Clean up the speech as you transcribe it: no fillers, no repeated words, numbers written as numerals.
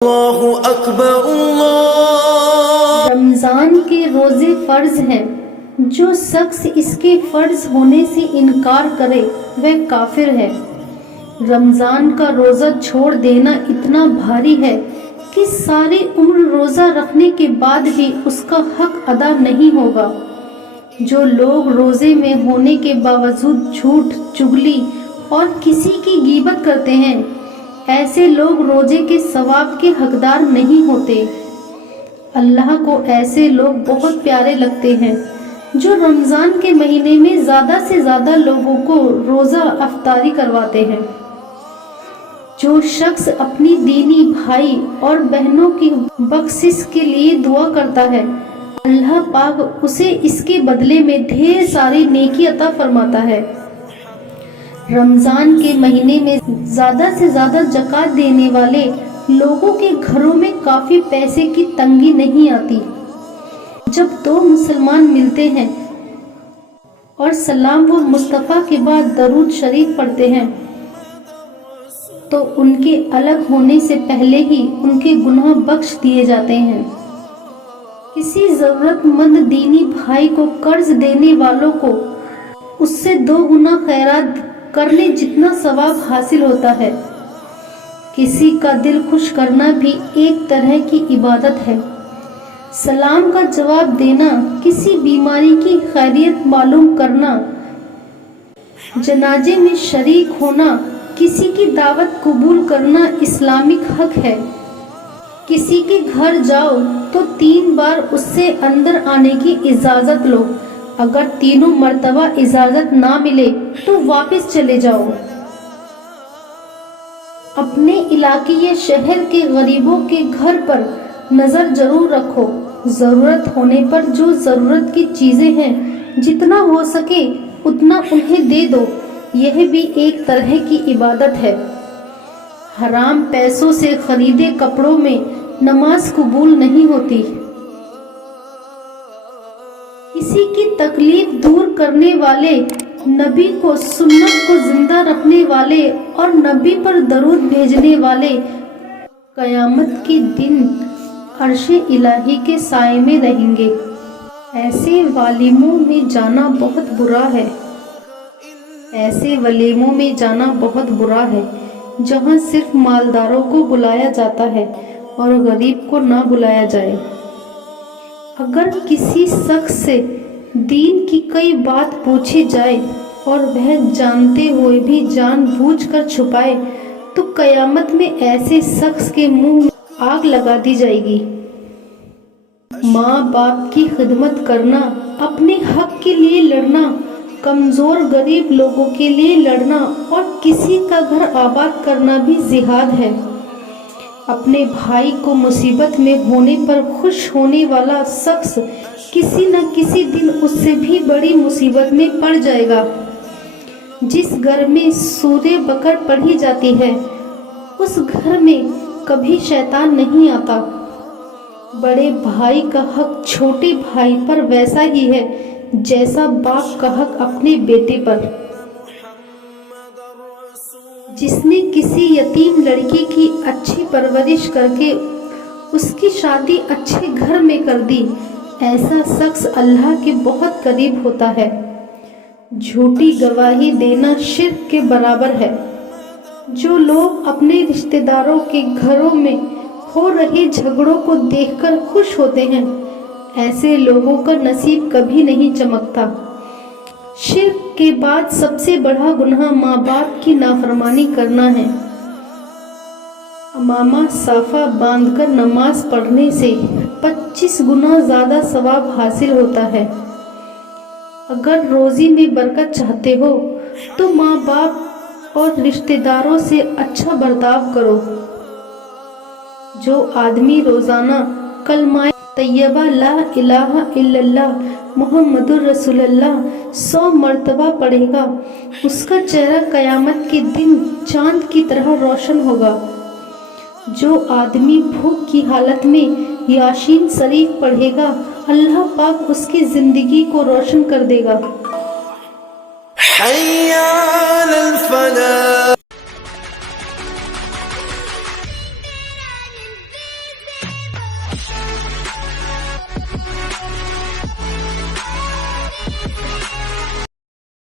اللہ اکبر اللہ۔ رمضان کے روزے فرض ہیں، جو شخص اس کے فرض ہونے سے انکار کرے وہ کافر ہے۔ رمضان کا روزہ چھوڑ دینا اتنا بھاری ہے کہ ساری عمر روزہ رکھنے کے بعد بھی اس کا حق ادا نہیں ہوگا۔ جو لوگ روزے میں ہونے کے باوجود جھوٹ، چغلی اور کسی کی غیبت کرتے ہیں، ایسے لوگ روزے کے ثواب کے حقدار نہیں ہوتے۔ اللہ کو ایسے لوگ بہت پیارے لگتے ہیں جو رمضان کے مہینے میں زیادہ سے زیادہ لوگوں کو روزہ افطاری کرواتے ہیں۔ جو شخص اپنی دینی بھائی اور بہنوں کی بخشش کے لیے دعا کرتا ہے، اللہ پاک اسے اس کے بدلے میں ڈھیر ساری نیکی عطا فرماتا ہے۔ رمضان کے مہینے میں زیادہ سے زیادہ زکوٰۃ دینے والے لوگوں کے گھروں میں کافی پیسے کی تنگی نہیں آتی۔ جب دو مسلمان ملتے ہیں اور سلام و مصطفیٰ کے بعد درود شریف پڑھتے ہیں تو ان کے الگ ہونے سے پہلے ہی ان کے گناہ بخش دیے جاتے ہیں۔ کسی ضرورت مند دینی بھائی کو قرض دینے والوں کو اس سے 2 گنا خیرات کرنے جتنا ثواب حاصل ہوتا ہے۔ کسی کا دل خوش کرنا بھی ایک طرح کی عبادت ہے۔ سلام کا جواب دینا، کسی بیماری کی خیریت معلوم کرنا، جنازے میں شریک ہونا، کسی کی دعوت قبول کرنا اسلامک حق ہے۔ کسی کے گھر جاؤ تو 3 بار اس سے اندر آنے کی اجازت لو، اگر تینوں مرتبہ اجازت نہ ملے تو واپس چلے جاؤ۔ اپنے علاقے یا شہر کے غریبوں کے گھر پر نظر ضرور رکھو۔ ضرورت ہونے پر جو ضرورت کی چیزیں ہیں جتنا ہو سکے اتنا انہیں دے دو، یہ بھی ایک طرح کی عبادت ہے۔ حرام پیسوں سے خریدے کپڑوں میں نماز قبول نہیں ہوتی۔ کسی کی تکلیف دور کرنے والے، نبی کو سنت کو زندہ رکھنے والے اور نبی پر درود بھیجنے والے قیامت کے دن عرش الہی کے سائے میں رہیں گے۔ ایسے ولیموں میں جانا بہت برا ہے، ایسے ولیموں میں جانا بہت برا ہے جہاں صرف مالداروں کو بلایا جاتا ہے اور غریب کو نہ بلایا جائے۔ اگر کسی شخص سے دین کی کوئی بات پوچھی جائے اور وہ جانتے ہوئے بھی جان بوجھ کر چھپائے تو قیامت میں ایسے شخص کے منہ میں آگ لگا دی جائے گی۔ ماں باپ کی خدمت کرنا، اپنے حق کے لیے لڑنا، کمزور غریب لوگوں کے لیے لڑنا اور کسی کا گھر آباد کرنا بھی جہاد ہے۔ اپنے بھائی کو مصیبت میں ہونے پر خوش ہونے والا شخص کسی نہ کسی دن اس سے بھی بڑی مصیبت میں پڑ جائے گا۔ جس گھر میں سورہ بقرہ پڑھی جاتی ہے اس گھر میں کبھی شیطان نہیں آتا۔ بڑے بھائی کا حق چھوٹے بھائی پر ویسا ہی ہے جیسا باپ کا حق اپنے بیٹے پر۔ جس نے کسی یتیم لڑکی کی اچھی پرورش کر کے اس کی شادی اچھے گھر میں کر دی، ایسا شخص اللہ کے بہت قریب ہوتا ہے۔ جھوٹی گواہی دینا شرک کے برابر ہے۔ جو لوگ اپنے رشتہ داروں کے گھروں میں ہو رہے جھگڑوں کو دیکھ کر خوش ہوتے ہیں، ایسے لوگوں کا نصیب کبھی نہیں چمکتا۔ شرک کے بعد سب سے بڑا گناہ ماں باپ کی نافرمانی کرنا ہے۔ امامہ صافہ باندھ کر نماز پڑھنے سے 25 گنا زیادہ ثواب حاصل ہوتا ہے۔ اگر روزی میں برکت چاہتے ہو تو ماں باپ اور رشتہ داروں سے اچھا برتاؤ کرو۔ جو آدمی روزانہ کلمہ طیبہ لا الہ الا اللہ محمد الرسول اللہ 100 مرتبہ پڑھے گا، اس کا چہرہ قیامت کے دن چاند کی طرح روشن ہوگا۔ جو آدمی بھوک کی حالت میں یاسین شریف پڑھے گا، اللہ پاک اس کی زندگی کو روشن کر دے گا۔ حی علی الفلاح۔